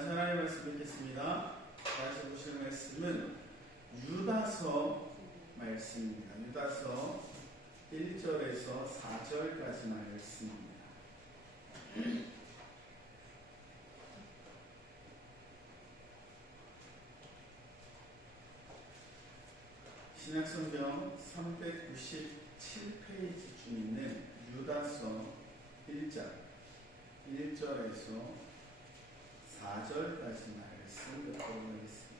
하나님의 말씀 읽겠습니다. 다시 보실 말씀은 유다서 말씀입니다. 유다서 1절에서 4절까지 말씀입니다. 신약성경 397페이지 중에 있는 유다서 1장 1절에서 4절까지 말씀 듣도록 하겠습니다.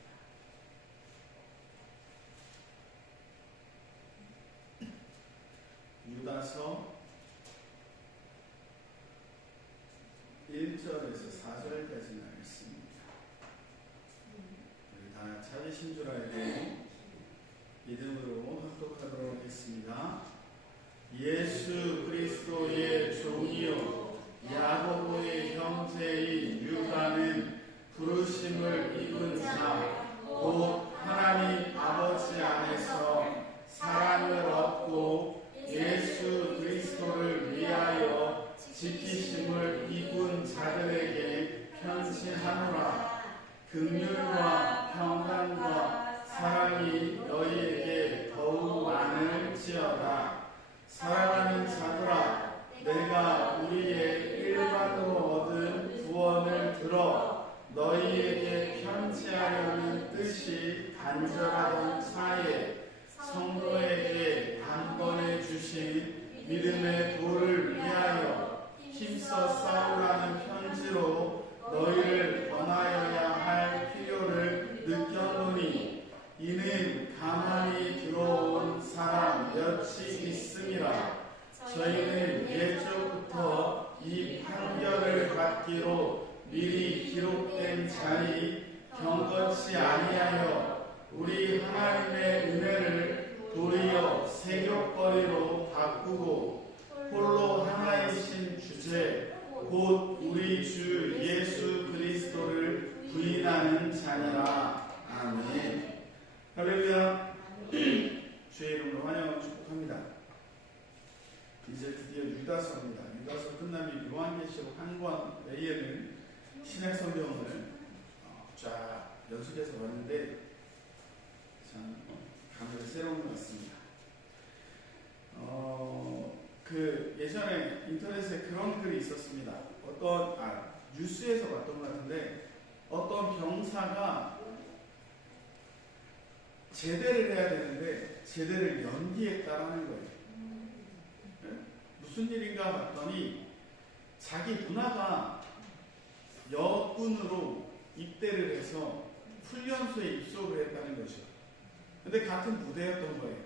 유다서 1절에서 4절까지 말씀입니다. 우리 다 찾으신 줄 알고 믿음으로 합독하도록 하겠습니다. 예수 그리스도의 종이요 야고보의 형제인 유다는 부르심을 입은 자 곧 하나님 아버지 안에서 사랑을 얻고 예수 그리스도를 위하여 지키심을 입은 자들에게 편지하노라. 긍휼과 평강과 사랑이 너희에게 더욱 많을지어다. 사랑하는 자들아, 내가 우리의 일반으로 얻은 구원을 들어 너희에게 편지하려는 뜻이 간절하던 차에 성도에게 단번에 주신 믿음의 도를 위하여 힘써 싸우라는 편지로 너희를 권하여야 할 필요를 느꼈노니 이는 가만히 들어온 사람 몇이 있음이라. 저희는 예적부터 이 판결을 받기로 미리 기록된 자니 경건치 아니하여 우리 하나님의 은혜를 도리어 세격거리로 바꾸고 홀로 하나이신 주제 곧 우리 주 예수 그리스도를 부인하는 자니라. 아멘. 할렐루야. 주의 이름으로 환영하고 축복합니다. 이제 드디어 유다서입니다. 유다서 끝나면 요한계시록 한 권 외에는 신약 성경을 쫙 연속해서 봤는데 참 감회가 새로운 것 같습니다. 예전에 인터넷에 그런 글이 있었습니다. 뉴스에서 봤던 것 같은데 어떤 병사가 제대를 해야 되는데 제대를 연기했다라는 거예요. 네? 무슨 일인가 봤더니 자기 누나가 여군으로 입대를 해서 훈련소에 입소를 했다는 거죠. 근데 같은 부대였던 거예요.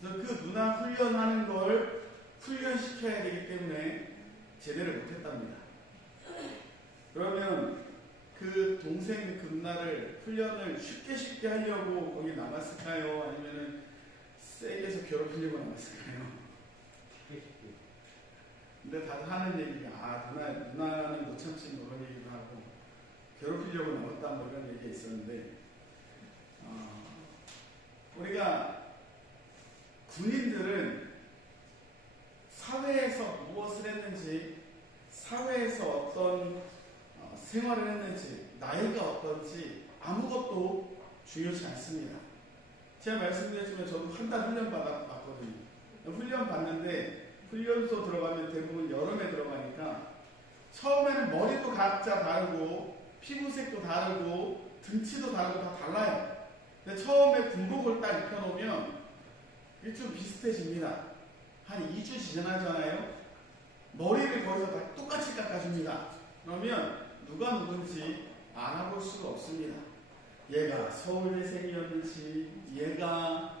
그래서 그 누나 훈련하는 걸 훈련시켜야 되기 때문에 제대를 못했답니다. 그러면 그 동생 그 누나를 훈련을 쉽게 하려고 거기 남았을까요? 아니면은 세게 해서 괴롭히려고 남았을까요? 근데 다들 하는 얘기가 누나는 못 참지 뭐 그런 얘기도 하고 괴롭히려고 남았다 뭐 이런 얘기가 있었는데 우리가 군인들은 사회에서 무엇을 했는지, 사회에서 어떤 생활을 했는지, 나이가 어떤지 아무것도 중요치 않습니다. 제가 말씀드렸지만 저도 한 달 훈련 받았거든요. 훈련 받는데 훈련소 들어가면 대부분 여름에 들어가니까 처음에는 머리도 각자 다르고 피부색도 다르고 등치도 다르고 다 달라요. 근데 처음에 군복을 딱 입혀놓으면 이게 좀 비슷해집니다. 한 2주 지나잖아요. 머리를 거기서 다 똑같이 깎아줍니다. 그러면 누가 누군지 알아볼 수가 없습니다. 얘가 서울대생이었는지, 얘가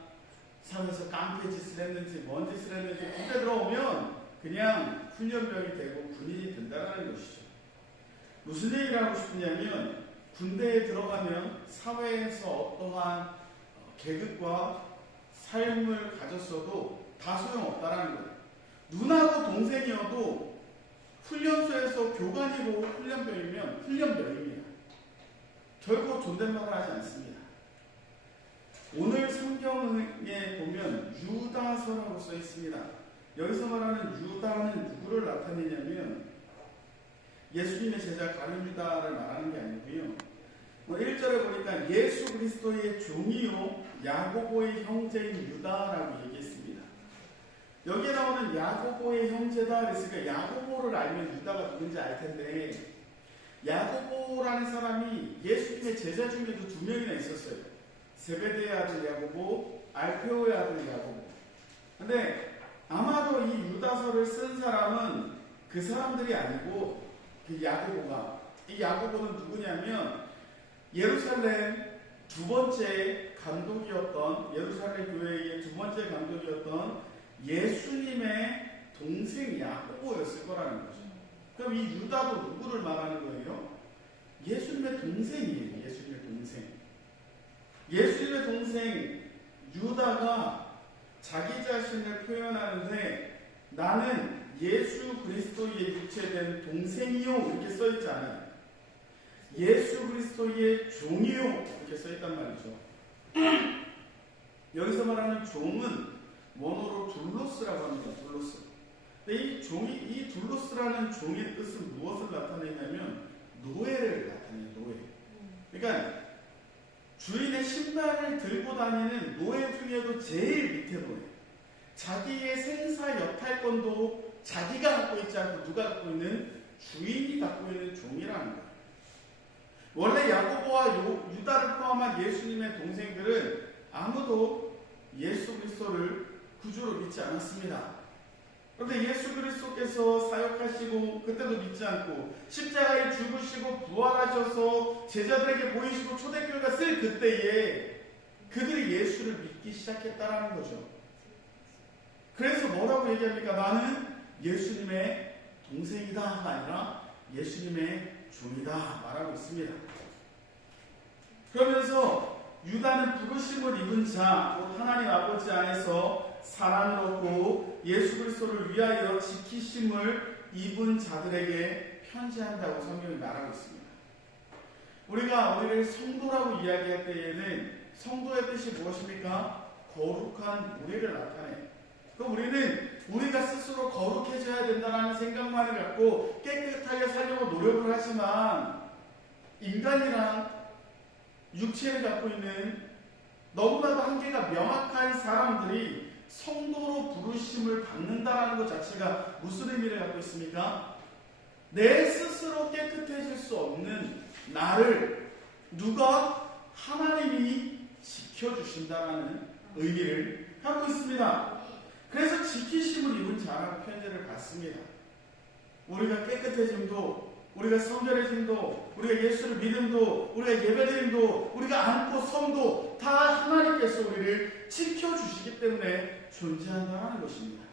사회에서 깡패 짓을 했는지, 뭔 짓을 했는지 군대 들어오면 그냥 훈련병이 되고 군인이 된다는 것이죠. 무슨 얘기를 하고 싶으냐면 군대에 들어가면 사회에서 어떠한 계급과 삶을 가졌어도 다 소용없다라는 거예요. 누나도 동생이어도 훈련소에서 교관이고 훈련병이면 훈련병입니다. 결코 존댓말을 하지 않습니다. 오늘 성경에 보면 유다서라고 써 있습니다. 여기서 말하는 유다는 누구를 나타내냐면 예수님의 제자 가룟 유다를 말하는 게 아니고요. 1절에 보니까 예수 그리스도의 종이요 야고보의 형제인 유다라고 얘기했습니다. 여기에 나오는 야고보의 형제다 그랬으니까 야고보를 알면 유다가 누군지 알 텐데, 야고보라는 사람이 예수님의 제자 중에도 2명이나 있었어요. 세베대의 아들 야고보, 알페오의 아들 야고보. 근데 아마도 이 유다서를 쓴 사람은 그 사람들이 아니고 그 야고보가, 이 야고보는 누구냐면 예루살렘 두 번째 감독이었던, 예루살렘 교회의 두 번째 감독이었던 예수님의 동생 야고보였을 거라는 거죠. 그럼 이 유다도 누구를 말하는 거예요? 예수님의 동생이에요. 예수님의 동생. 예수님의 동생 유다가 자기 자신을 표현하는데, 나는 예수 그리스도의 육체된 동생이요 이렇게 써있잖아요. 예수 그리스도의 종이요 이렇게 써있단 말이죠. 여기서 말하는 종은 원어로 둘로스라고 합니다. 둘로스. 근데 이 둘로스라는 종의 뜻은 무엇을 나타내냐면 노예를 나타내요. 노예. 그러니까 주인의 신발을 들고 다니는 노예 중에도 제일 밑에 노예. 자기의 생사 여탈권도 자기가 갖고 있지 않고 누가 갖고 있는? 주인이 갖고 있는 종이라는 거예요. 원래 야고보와 유다를 포함한 예수님의 동생들은 아무도 예수 그리스도를 구주로 믿지 않았습니다. 그런데 예수 그리스도께서 사역하시고 그때도 믿지 않고 십자가에 죽으시고 부활하셔서 제자들에게 보이시고 초대교회가 쓸 그때에 그들이 예수를 믿기 시작했다라는 거죠. 그래서 뭐라고 얘기합니까? 나는 예수님의 동생이다가 아니라 예수님의 종이다 말하고 있습니다. 그러면서 유다는 부르심을 입은 자, 곧 하나님 아버지 안에서 사랑을 얻고 예수 그리스도를 위하여 지키심을 입은 자들에게 편지한다고 성경이 말하고 있습니다. 우리가 우리를 성도라고 이야기할 때에는 성도의 뜻이 무엇입니까? 거룩한 우리를 나타내요. 그럼 우리는 우리가 스스로 거룩해져야 된다는 생각만을 갖고 깨끗하게 살려고 노력을 하지만, 인간이랑 육체를 갖고 있는 너무나도 한계가 명확한 사람들이 성도로 부르심을 받는다라는 것 자체가 무슨 의미를 갖고 있습니까? 내 스스로 깨끗해질 수 없는 나를 누가? 하나님이 지켜주신다라는 의미를 갖고 있습니다. 그래서 지키심을 입은 자라고 편지를 받습니다. 우리가 깨끗해짐도, 우리가 성결해짐도, 우리가 예수를 믿음도, 우리가 예배드림도, 우리가 안고 섬도 다 하나님께서 우리를 지켜주시기 때문에 존재한다는 것입니다.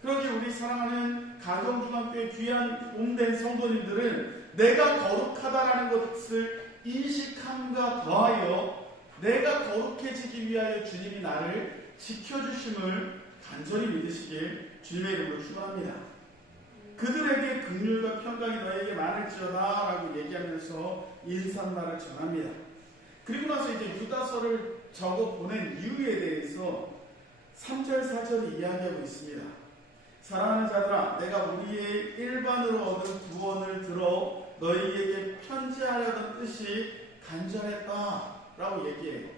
그러기에 우리 사랑하는 가정중앙교회 귀한 몸된 성도님들은 내가 거룩하다라는 것을 인식함과 더하여 내가 거룩해지기 위하여 주님이 나를 지켜주심을 간절히 믿으시길 주님의 이름으로 축원합니다. 그들에게 긍휼과 평강이 너에게 많을지어다 라고 얘기하면서 인사말을 전합니다. 그리고 나서 이제 유다서를 적어 보낸 이유에 대해서 3절 4절이 이야기하고 있습니다. 사랑하는 자들아, 내가 우리의 일반으로 얻은 구원을 들어 너희에게 편지하려던 뜻이 간절했다 라고 얘기해요.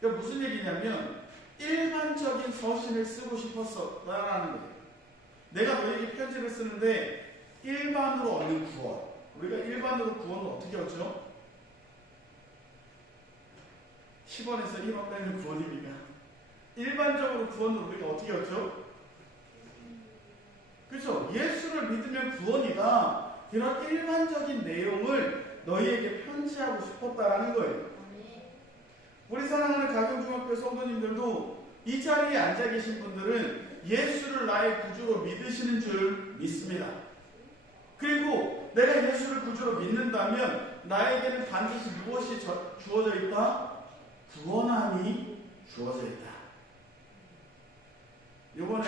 그러니까 무슨 얘기냐면 일반적인 서신을 쓰고 싶었었다라는 거예요. 내가 너에게 편지를 쓰는데 일반으로 얻는 구원. 우리가 일반으로 구원을 어떻게 얻죠? 10원에서 1원 빼는 구원입니까? 일반적으로 구원을 우리가 어떻게 얻죠? 그렇죠? 예수를 믿으면 구원이다. 이런 일반적인 내용을 너희에게 편지하고 싶었다라는 거예요. 우리 사랑하는 가정중학교 성도님들도 이 자리에 앉아 계신 분들은 예수를 나의 구주로 믿으시는 줄 믿습니다. 그리고 내가 예수를 구주로 믿는다면 나에게는 반드시 무엇이 주어져 있다? 구원함이 주어져 있다. 이번에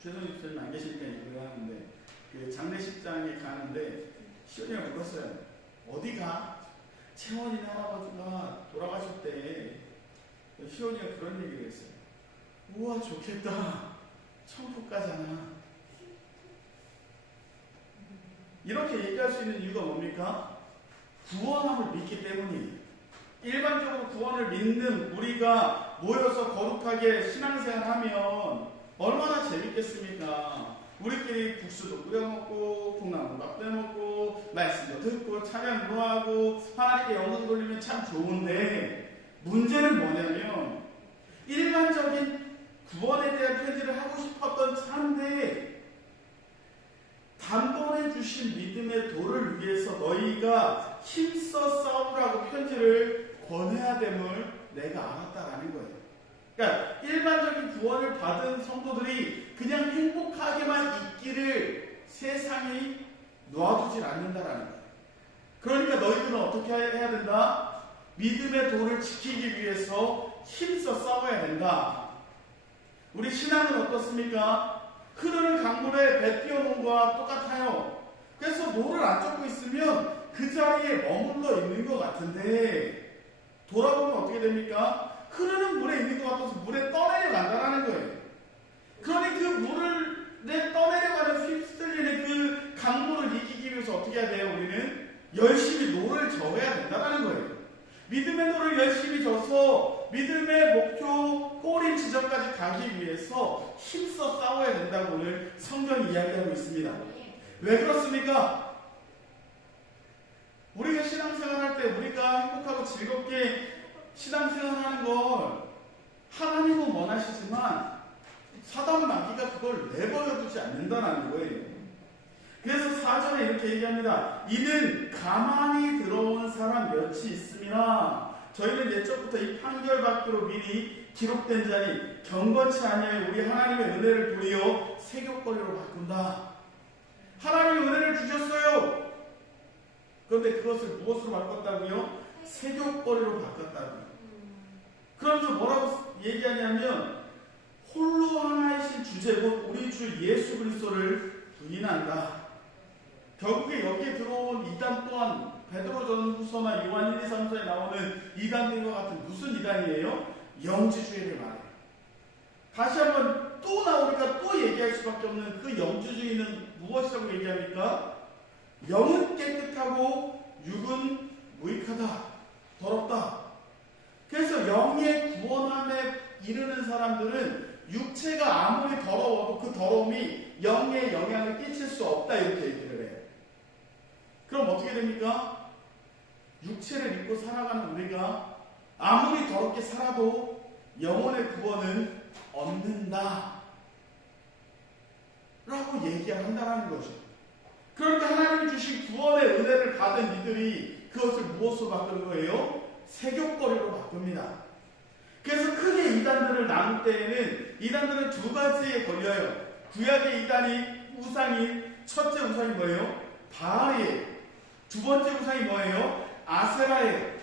최선희 집사님 안 계시니까 이거 하는데 그 장례식장에 가는데 시온이가 물었어요. 어디가? 채원이 할아버지가 돌아가실 때 시온이가 그런 얘기를 했어요. 우와 좋겠다. 천국 가잖아. 이렇게 얘기할 수 있는 이유가 뭡니까? 구원함을 믿기 때문이에요. 일반적으로 구원을 믿는 우리가 모여서 거룩하게 신앙생활하면 얼마나 재밌겠습니까? 우리끼리 국수도 끓여 먹고 콩나물밥도 해 먹고 말씀도 듣고 찬양도 하고 하나님께 영광 돌리면 참 좋은데, 문제는 뭐냐면 일반적인 구원에 대한 편지를 하고 싶었던 차인데 단번에 주신 믿음의 도를 위해서 너희가 힘써 싸우라고 편지를 권해야 됨을 내가 알았다라는 거예요. 그러니까 일반적인 구원을 받은 성도들이 그냥 행복하게만 있기를 세상이 놔두질 않는다라는 거예요. 그러니까 너희들은 어떻게 해야 된다? 믿음의 도를 지키기 위해서 힘써 싸워야 된다. 우리 신앙은 어떻습니까? 흐르는 강물에 배 띄워놓은 거와 똑같아요. 그래서 노를 안 쫓고 있으면 그 자리에 머물러 있는 것 같은데 돌아보면 어떻게 됩니까? 흐르는 물에 있는 것 같아서 물에 떠내려간다는 거예요. 그러니 그 물에 떠내려가는 휩쓸리는 그 강물을 이기기 위해서 어떻게 해야 돼요? 우리는 열심히 노를 저어야 된다는 거예요. 믿음의 노를 열심히 져서 믿음의 목표 꼬리 지점까지 가기 위해서 힘써 싸워야 된다고 오늘 성경이 이야기하고 있습니다. 왜 그렇습니까? 우리가 신앙생활할 때 우리가 행복하고 즐겁게 신앙생활하는 걸 하나님은 원하시지만 사단 마귀가 그걸 내버려두지 않는다는 거예요. 그래서 4절에 이렇게 얘기합니다. 이는 가만히 들어온 사람 몇이 있음이나 저희는 옛적부터 이 판결받기로 미리 기록된 자니 경건치 아니하여 우리 하나님의 은혜를 도리어 세교거리로 바꾼다. 하나님의 은혜를 주셨어요. 그런데 그것을 무엇으로 바꿨다고요? 세교거리로 바꿨다고요. 그러면서 뭐라고 얘기하냐면 홀로 하나이신 주제 곧 우리 주 예수 그리스도를 부인한다. 결국에 여기에 들어온 이단 또한 베드로전 후서나 요한 1, 2, 3서에 나오는 이단들과 같은 무슨 이단이에요? 영지주의를 말해요. 다시 한번 또 나오니까 또 얘기할 수밖에 없는 그 영지주의는 무엇이라고 얘기합니까? 영은 깨끗하고 육은 무익하다, 더럽다. 그래서 영의 구원함에 이르는 사람들은 육체가 아무리 더러워도 그 더러움이 영에 영향을 끼칠 수 없다, 이렇게 얘기를 해요. 그럼 어떻게 됩니까? 육체를 믿고 살아가는 우리가 아무리 더럽게 살아도 영혼의 구원은 얻는다 라고 얘기한다는 거죠. 그러니까 하나님이 주신 구원의 은혜를 받은 이들이 그것을 무엇으로 바꾸는 거예요? 세교거리로 바꿉니다. 그래서 크게 이단들을 나눌 때에는 이단들은 두 가지에 걸려요. 구약의 이단이 우상이, 첫째 우상이 뭐예요? 바알이에요. 두 번째 우상이 뭐예요? 아세라예요.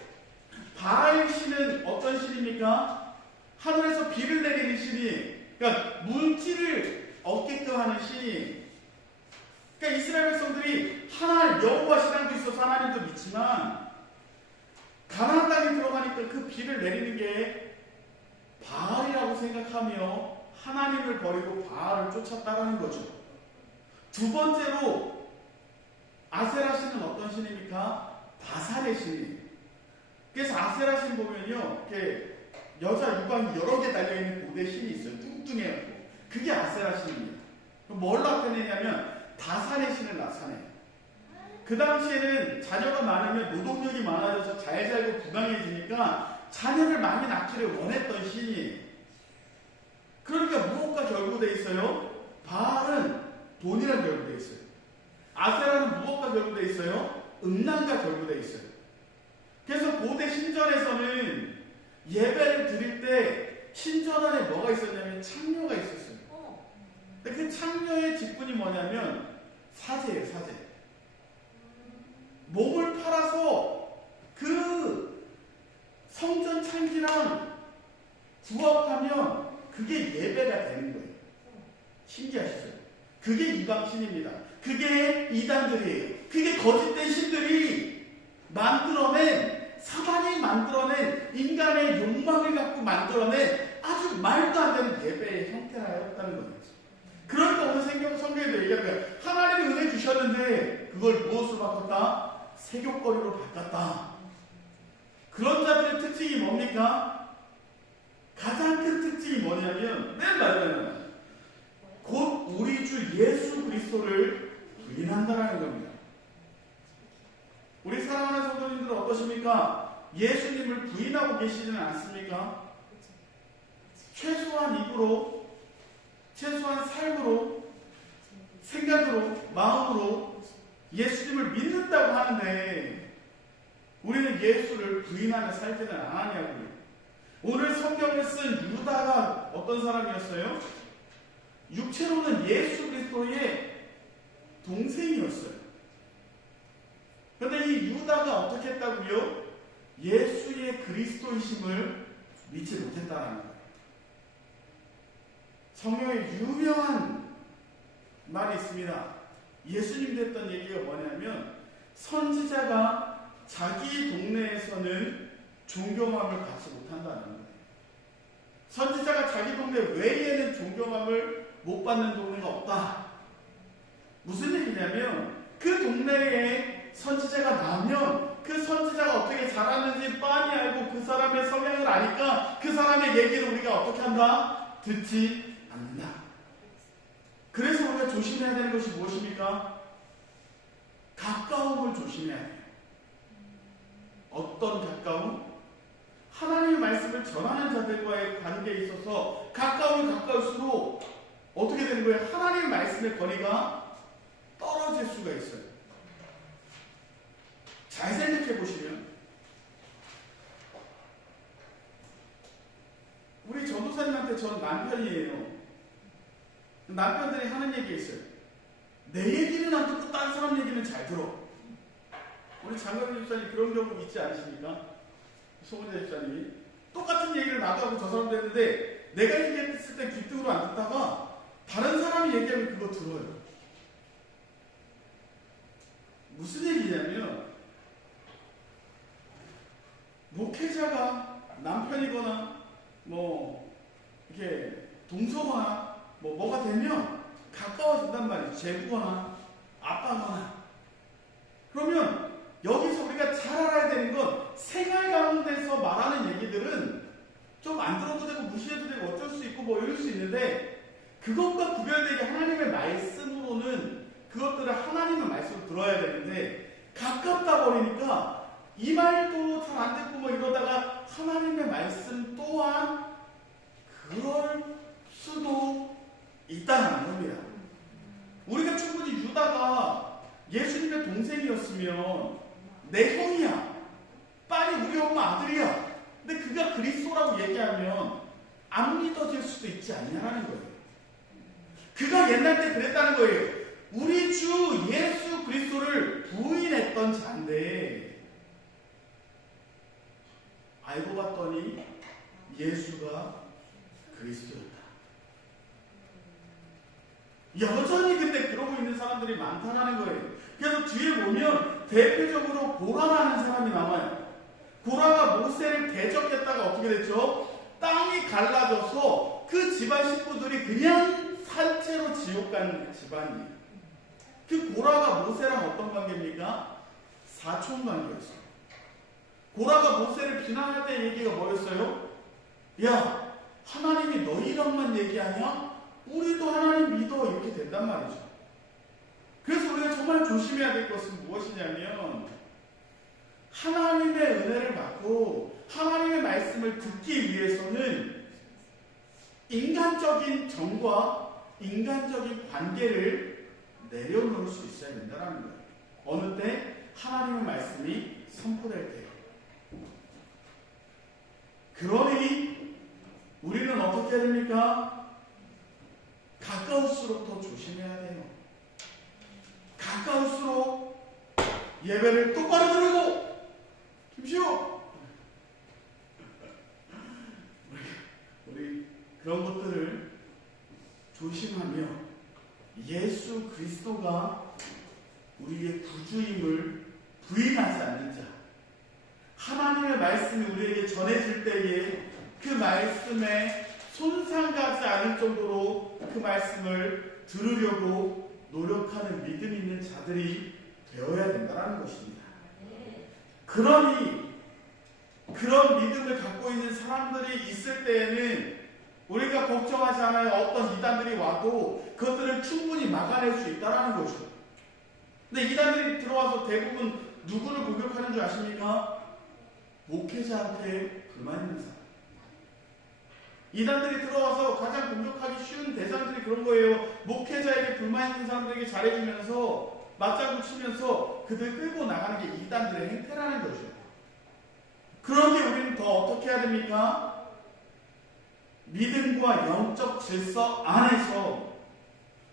바알 신은 어떤 신입니까? 하늘에서 비를 내리는 신이에요. 그러니까 물질을 얻게끔 하는 신이에요. 그러니까 이스라엘 백성들이 하나님, 여호와 신앙도 있어서 하나님도 믿지만 가나안 땅에 들어가니까 그 비를 내리는 게 바알이라고 생각하며 하나님을 버리고 바알을 쫓았다라는 거죠. 두 번째로 아세라 신은 어떤 신입니까? 바살의 신이에요. 그래서 아세라 신 보면요, 이렇게 여자 유방이 여러 개 달려있는 고대 신이 있어요. 뚱뚱해요. 그게 아세라 신입니다. 뭘 나타내냐면 다산의 신을 나타내요. 그 당시에는 자녀가 많으면 노동력이 많아져서 잘 살고 부강해지니까 자녀를 많이 낳기를 원했던 신이에요. 그러니까 무엇과 결부되어 있어요? 바알은 돈이랑 결부되어 있어요. 아세라는 무엇과 결부되어 있어요? 음란과 결부되어 있어요. 그래서 고대 신전에서는 예배를 드릴 때 신전 안에 뭐가 있었냐면 창녀가 있었어요. 근데 그 창녀의 직분이 뭐냐면 사제예요, 사제. 몸을 팔아서 그 성전 창기랑 부합하면 그게 예배가 되는 거예요. 신기하시죠? 그게 이방신입니다. 그게 이단들이에요. 그게 거짓된 신들이 만들어낸, 사단이 만들어낸 인간의 욕망을 갖고 만들어낸 아주 말도 안 되는 예배의 형태라였다는 거죠. 그러니까 오늘 성경에도 얘기하는 거예요. 하나님이 은혜 주셨는데 그걸 무엇으로 바꿨다? 세교거리로 바꿨다. 그런 자들의 특징이 뭡니까? 가장 큰 특징이 뭐냐면 맨 마지막에는 곧 우리 주 예수 그리스도를 부인한다라는 겁니다. 우리 사랑하는 성도님들은 어떠십니까? 예수님을 부인하고 계시지는 않습니까? 최소한 입으로, 최소한 삶으로, 생각으로, 마음으로 예수님을 믿는다고 하는데 우리는 예수를 부인하며 살지는 않았냐고요. 오늘 성경을 쓴 유다가 어떤 사람이었어요? 육체로는 예수 그리스도의 동생이었어요. 그런데 이 유다가 어떻게 했다고요? 예수의 그리스도이심을 믿지 못했다는 거예요. 성경에 유명한 말이 있습니다. 예수님도 했던 얘기가 뭐냐면 선지자가 자기 동네에서는 존경함을 받지 못한다는 거예요. 선지자가 자기 동네 외에는 존경함을 못 받는 동네가 없다. 무슨 얘기냐면 그 동네에 선지자가 나면 그 선지자가 어떻게 자랐는지 뻔히 알고 그 사람의 성향을 아니까 그 사람의 얘기를 우리가 어떻게 한다? 듣지 않는다. 그래서 우리가 조심해야 되는 것이 무엇입니까? 가까움을 조심해야 돼요. 어떤 가까움? 하나님의 말씀을 전하는 자들과의 관계에 있어서 가까우면 가까울수록 어떻게 되는 거예요? 하나님의 말씀의 거리가 떨어질 수가 있어요. 잘 생각해 보시면 우리 전도사님한테 전 남편이에요. 남편들이 하는 얘기 있어요. 내 얘기는 안 듣고 다른 사람 얘기는 잘 들어. 우리 장관님 집사님 그런 경우 있지 않으십니까? 소문자 집사님이 똑같은 얘기를 나도 하고 저 사람도 했는데 내가 얘기했을 때 귀등으로 안 듣다가 다른 사람이 얘기하면 그거 들어요. 무슨 얘기냐면 목회자가 남편이거나 뭐 이렇게 동서거나 뭐가 되면 가까워진단 말이에요. 제부거나 아빠거나. 그러면 여기서 우리가 잘 알아야 되는 건 생활 가운데서 말하는 얘기들은 좀 안 들어도 되고 무시해도 되고 어쩔 수 있고 뭐 이럴 수 있는데 그것과 구별되게 하나님의 말씀으로는 그것들을 하나님의 말씀으로 들어야 되는데 가깝다 버리니까 이 말도 잘 안 듣고 뭐 이러다가 하나님의 말씀 또한 그럴 수도 있다는 겁니다. 우리가 충분히 유다가 예수님의 동생이었으면 내 형이야. 빨리 우리 엄마 아들이야. 근데 그가 그리스도라고 얘기하면 안 믿어질 수도 있지 않냐라는 거예요. 그가 옛날 때 그랬다는 거예요. 우리 주 예수 그리스도를 부인했던 자인데 알고 봤더니 예수가 그리스도였다. 여전히 근데 그러고 있는 사람들이 많다는 거예요. 그래서 뒤에 보면 대표적으로 고라라는 사람이 나와요. 고라가 모세를 대적했다가 어떻게 됐죠? 땅이 갈라져서 그 집안 식구들이 그냥 산채로 지옥 간 집안이에요. 그 고라가 모세랑 어떤 관계입니까? 사촌 관계였어요. 고라가 모세를 비난할 때 얘기가 뭐였어요? 야, 하나님이 너희랑만 얘기하냐? 우리도 하나님 믿어. 이렇게 된단 말이죠. 그래서 우리가 정말 조심해야 될 것은 무엇이냐면 하나님의 은혜를 받고 하나님의 말씀을 듣기 위해서는 인간적인 정과 인간적인 관계를 내려놓을 수 있어야 된다는 거예요. 어느 때? 하나님의 말씀이 선포될 때요. 그러니 우리는 어떻게 해야 됩니까? 가까울수록 더 조심해야 돼요. 가까울수록 예배를 똑바로 드리고 김시호 우리 그런 것들을 조심하며 예수 그리스도가 우리의 구주임을 부인하지 않는 자, 하나님의 말씀이 우리에게 전해질 때에 그 말씀에 손상가지 않을 정도로 그 말씀을 들으려고 노력하는 믿음 있는 자들이 되어야 된다는 것입니다. 그러니 그런 믿음을 갖고 있는 사람들이 있을 때에는 우리가 걱정하지 않아요. 어떤 이단들이 와도 그것들을 충분히 막아낼 수 있다는 거죠. 근데 이단들이 들어와서 대부분 누구를 공격하는 줄 아십니까? 목회자한테 불만 있는 사람. 이단들이 들어와서 가장 공격하기 쉬운 대상들이 그런 거예요. 목회자에게 불만 있는 사람들에게 잘해주면서 맞장구 치면서 그들 끌고 나가는 게 이단들의 행태라는 거죠. 그런데 우리는 더 어떻게 해야 됩니까? 믿음과 영적 질서 안에서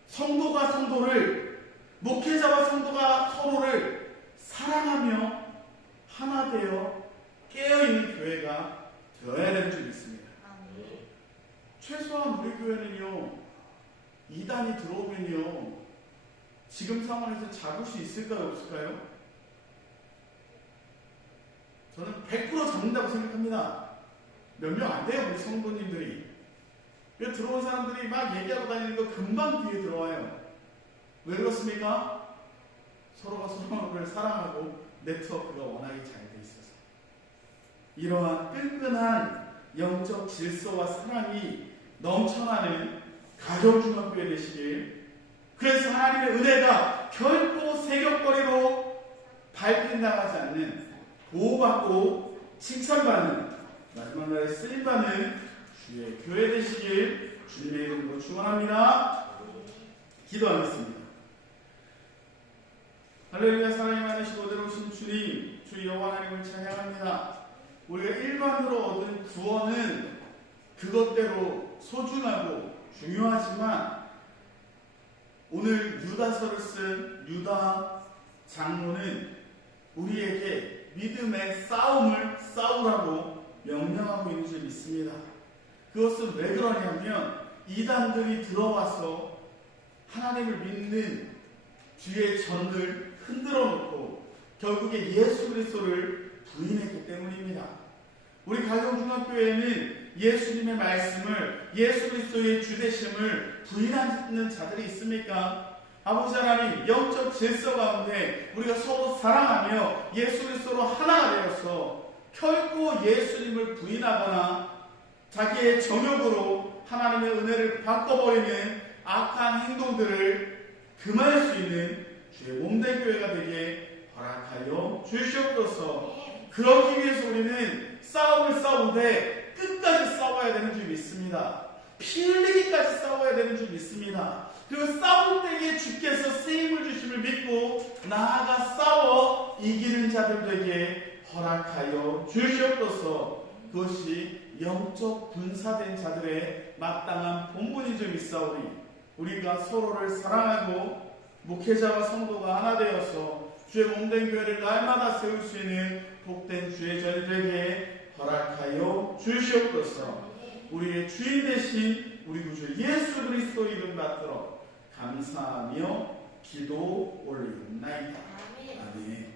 성도가 성도를, 목회자와 성도가 서로를 사랑하며 하나 되어 깨어있는 교회가 되어야 되는 줄 믿습니다. 최소한 우리 교회는요, 이단이 들어오면요, 지금 상황에서 잡을 수 있을까요, 없을까요? 저는 100% 잡는다고 생각합니다. 몇 명 안 돼요, 우리 성도님들이. 들어온 사람들이 막 얘기하고 다니는 거 금방 귀에 들어와요. 왜 그렇습니까? 서로가 서로를 사랑하고 네트워크가 워낙에 잘 돼 있어서. 이러한 끈끈한 영적 질서와 사랑이 넘쳐나는 가정중학교에 되시길, 그래서 하나님의 은혜가 결코 세격거리로 밟힌당하지 않는, 보호받고 칭찬받는, 마지막 날에 쓰임받는 주의 교회 되시길 주님의 이름으로 축원합니다. 기도하겠습니다. 할렐루야. 사랑이 많으시고 어디로오신 주님, 주 여호와 하나님을 찬양합니다. 우리가 일반으로 얻은 구원은 그것대로 소중하고 중요하지만, 오늘 유다서를 쓴 유다 장로는 우리에게 믿음의 싸움을 싸우라고 명령하고 있는 줄 믿습니다. 그것은 왜 그러냐면, 이단들이 들어와서 하나님을 믿는 주의 전을 흔들어 놓고 결국에 예수 그리스도를 부인했기 때문입니다. 우리 가정중학교에는 예수님의 말씀을, 예수 그리스도의 주되심을 부인하는 자들이 있습니까? 아버지 하나님, 영적 질서 가운데 우리가 서로 사랑하며 예수 그리스도로 하나가 되어서 결코 예수님을 부인하거나 자기의 정욕으로 하나님의 은혜를 바꿔버리는 악한 행동들을 금할 수 있는 주의 몸된 교회가 되게 허락하여 주시옵소서. 그러기 위해서 우리는 싸움을 싸우되 끝까지 싸워야 되는 줄 믿습니다. 피 흘리기까지 싸워야 되는 줄 믿습니다. 그리고 싸울 때에 주께서 쓰임을 주심을 믿고 나아가 싸워 이기는 자들 되게 허락하여 주시옵소서. 그것이 영적 분사된 자들의 마땅한 본분인 줄 믿사오니, 우리가 서로를 사랑하고 목회자와 성도가 하나 되어서 주의 몸된 교회를 날마다 세울 수 있는 복된 주의 전이 되게 허락하여 주시옵소서. 우리의 주인 되신 우리 구주 예수 그리스도 이름 받들어 감사하며 기도 올리옵나이다. 아멘.